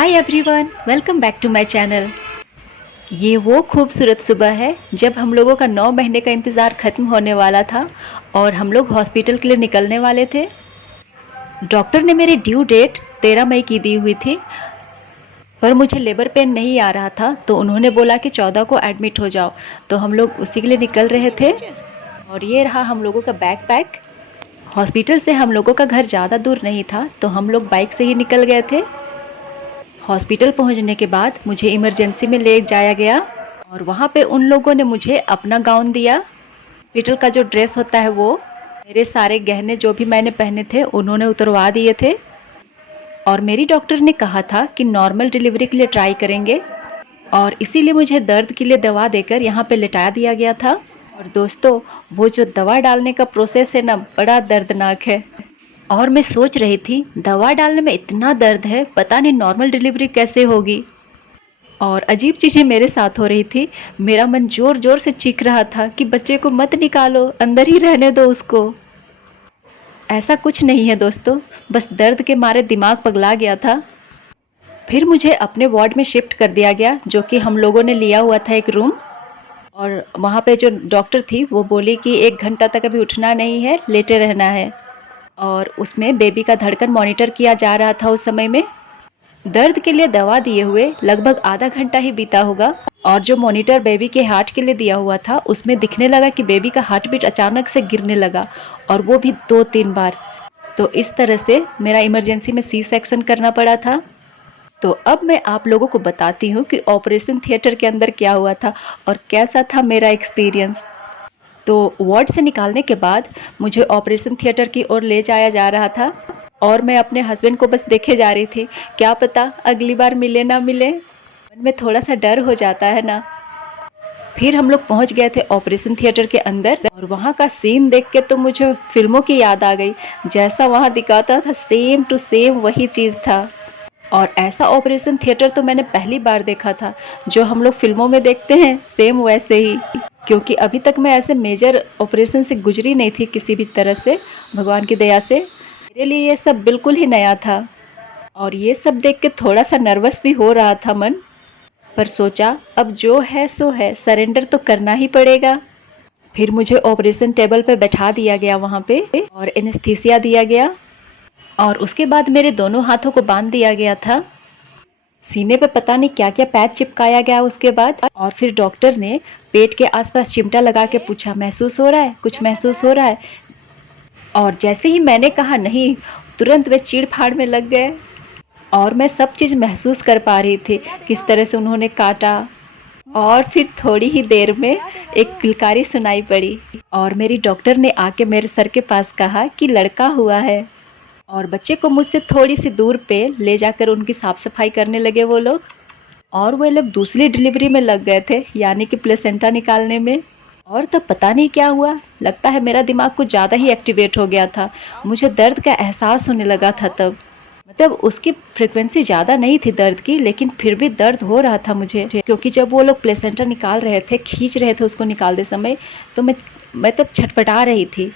Hi everyone, welcome back to my channel. ये वो खूबसूरत सुबह है जब हम लोगों का 9 महीने का इंतज़ार ख़त्म होने वाला था और हम लोग हॉस्पिटल के लिए निकलने वाले थे। डॉक्टर ने मेरी ड्यू डेट 13 मई की दी हुई थी, पर मुझे लेबर पेन नहीं आ रहा था, तो उन्होंने बोला कि 14 को एडमिट हो जाओ। तो हम लोग उसी के लिए निकल रहे थे और ये रहा हम लोगों का बैकपैक। हॉस्पिटल से हम लोगों का घर ज़्यादा दूर नहीं था, तो हम लोग बाइक से ही निकल गए थे। हॉस्पिटल पहुंचने के बाद मुझे इमरजेंसी में ले जाया गया और वहाँ पे उन लोगों ने मुझे अपना गाउन दिया। हॉस्पिटल का जो ड्रेस होता है वो, मेरे सारे गहने जो भी मैंने पहने थे उन्होंने उतरवा दिए थे और मेरी डॉक्टर ने कहा था कि नॉर्मल डिलीवरी के लिए ट्राई करेंगे और इसीलिए मुझे दर्द के लिए दवा देकर यहाँ पे लेटा दिया गया था। और दोस्तों, वो जो दवा डालने का प्रोसेस है ना, बड़ा दर्दनाक है। और मैं सोच रही थी दवा डालने में इतना दर्द है, पता नहीं नॉर्मल डिलीवरी कैसे होगी। और अजीब चीज़ें मेरे साथ हो रही थी। मेरा मन ज़ोर ज़ोर से चीख रहा था कि बच्चे को मत निकालो, अंदर ही रहने दो उसको। ऐसा कुछ नहीं है दोस्तों, बस दर्द के मारे दिमाग पगला गया था। फिर मुझे अपने वार्ड में शिफ्ट कर दिया गया, जो कि हम लोगों ने लिया हुआ था एक रूम। और वहाँ पे जो डॉक्टर थी वो बोली कि 1 घंटा तक अभी उठना नहीं है, लेटे रहना है। और उसमें बेबी का धड़कन मॉनिटर किया जा रहा था उस समय में। दर्द के लिए दवा दिए हुए लगभग आधा घंटा ही बीता होगा और जो मॉनिटर बेबी के हार्ट के लिए दिया हुआ था उसमें दिखने लगा कि बेबी का हार्ट बीट अचानक से गिरने लगा, और वो भी 2-3 बार। तो इस तरह से मेरा इमरजेंसी में सी सेक्शन करना पड़ा था। तो अब मैं आप लोगों को बताती हूँ कि ऑपरेशन थिएटर के अंदर क्या हुआ था और कैसा था मेरा एक्सपीरियंस। तो वार्ड से निकालने के बाद मुझे ऑपरेशन थिएटर की ओर ले जाया जा रहा था और मैं अपने हस्बैंड को बस देखे जा रही थी। क्या पता अगली बार मिले ना मिले, मन में थोड़ा सा डर हो जाता है ना। फिर हम लोग पहुंच गए थे ऑपरेशन थिएटर के अंदर और वहां का सीन देख के तो मुझे फिल्मों की याद आ गई। जैसा वहां दिखाता था सेम टू सेम वही चीज़ था। और ऐसा ऑपरेशन थिएटर तो मैंने पहली बार देखा था। जो हम लोग फिल्मों में देखते हैं सेम वैसे ही, क्योंकि अभी तक मैं ऐसे मेजर ऑपरेशन से गुजरी नहीं थी किसी भी तरह से, भगवान की दया से। मेरे लिए ये सब बिल्कुल ही नया था और ये सब देख के थोड़ा सा नर्वस भी हो रहा था मन। पर सोचा अब जो है सो है, सरेंडर तो करना ही पड़ेगा। फिर मुझे ऑपरेशन टेबल पे बैठा दिया गया वहाँ पे और एनेस्थीसिया दिया गया और उसके बाद मेरे दोनों हाथों को बांध दिया गया था। सीने पे पता नहीं क्या क्या पैच चिपकाया गया उसके बाद। और फिर डॉक्टर ने पेट के आसपास चिमटा लगा के पूछा, महसूस हो रहा है, कुछ महसूस हो रहा है? और जैसे ही मैंने कहा नहीं, तुरंत वे चीड़ फाड़ में लग गए और मैं सब चीज़ महसूस कर पा रही थी, किस तरह से उन्होंने काटा। और फिर थोड़ी ही देर में एक किलकारी सुनाई पड़ी और मेरी डॉक्टर ने आके मेरे सर के पास कहा कि लड़का हुआ है। और बच्चे को मुझसे थोड़ी सी दूर पे ले जाकर उनकी साफ़ सफाई करने लगे वो लोग। और वो लोग दूसरी डिलीवरी में लग गए थे, यानी कि प्लेसेंटा निकालने में। और तब पता नहीं क्या हुआ, लगता है मेरा दिमाग कुछ ज़्यादा ही एक्टिवेट हो गया था। मुझे दर्द का एहसास होने लगा था तब। मतलब उसकी फ्रिक्वेंसी ज़्यादा नहीं थी दर्द की, लेकिन फिर भी दर्द हो रहा था मुझे, क्योंकि जब वो लोग प्लेसेंटा निकाल रहे थे, खींच रहे थे उसको निकालते समय, तो मैं तब छटपटा रही थी।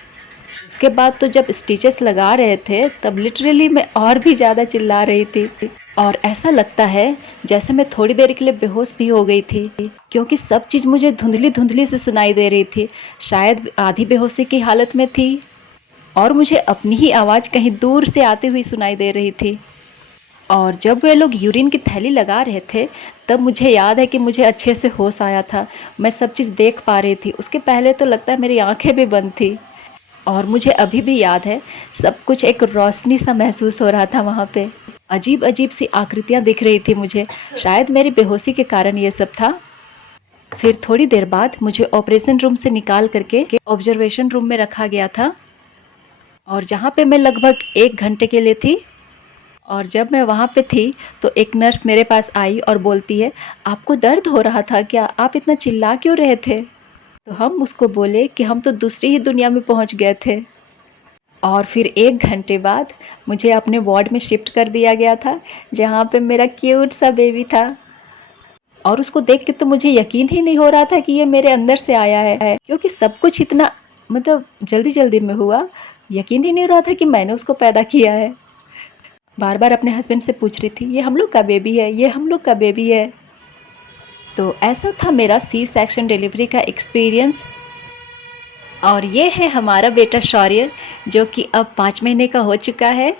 उसके बाद तो जब स्टिचेस लगा रहे थे तब लिटरली मैं और भी ज़्यादा चिल्ला रही थी और ऐसा लगता है जैसे मैं थोड़ी देर के लिए बेहोश भी हो गई थी, क्योंकि सब चीज़ मुझे धुंधली धुंधली से सुनाई दे रही थी। शायद आधी बेहोशी की हालत में थी और मुझे अपनी ही आवाज़ कहीं दूर से आती हुई सुनाई दे रही थी। और जब वे लोग यूरिन की थैली लगा रहे थे तब मुझे याद है कि मुझे अच्छे से होश आया था, मैं सब चीज़ देख पा रही थी। उसके पहले तो लगता है मेरी आंखें भी बंद थी। और मुझे अभी भी याद है, सब कुछ एक रोशनी सा महसूस हो रहा था वहाँ पे। अजीब अजीब सी आकृतियाँ दिख रही थी मुझे, शायद मेरी बेहोशी के कारण ये सब था। फिर थोड़ी देर बाद मुझे ऑपरेशन रूम से निकाल करके ऑब्जर्वेशन रूम में रखा गया था और जहाँ पे मैं लगभग 1 घंटे के लिए थी। और जब मैं वहाँ पे थी तो एक नर्स मेरे पास आई और बोलती है, आपको दर्द हो रहा था क्या, आप इतना चिल्ला क्यों रहे थे? तो हम उसको बोले कि हम तो दूसरी ही दुनिया में पहुँच गए थे। और फिर 1 घंटे बाद मुझे अपने वार्ड में शिफ्ट कर दिया गया था, जहाँ पे मेरा क्यूट सा बेबी था। और उसको देख के तो मुझे यकीन ही नहीं हो रहा था कि ये मेरे अंदर से आया है, क्योंकि सब कुछ इतना मतलब जल्दी जल्दी में हुआ। यकीन ही नहीं हो रहा था कि मैंने उसको पैदा किया है। बार बार अपने हस्बैंड से पूछ रही थी, ये हम लोग का बेबी है, ये हम लोग का बेबी है। तो ऐसा था मेरा सी सेक्शन डिलीवरी का एक्सपीरियंस। और ये है हमारा बेटा शौर्य, जो कि अब 5 महीने का हो चुका है।